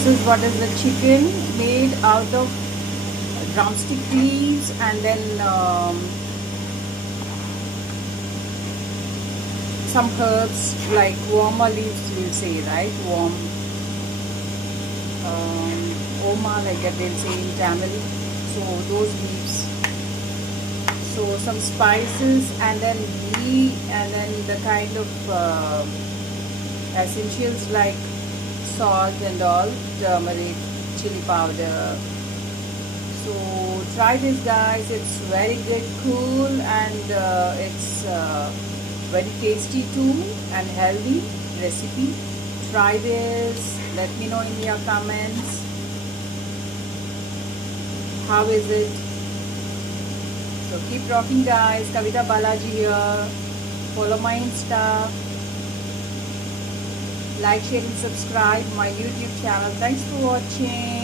This is what is the chicken made out of drumstick leaves, and then some herbs like warma leaves, we'll say, right? Oma, like that they'll say in Tamil. So those leaves. So some spices, and then ghee, and then the kind of essentials like salt and all, turmeric, chili powder. So try this, guys. It's very good, cool, and it's very tasty too, and healthy recipe. Try this. Let me know in your comments. How is it? So keep rocking, guys. Kavita Balaji here. Follow my Insta. Like, share and subscribe my YouTube channel. Thanks for watching.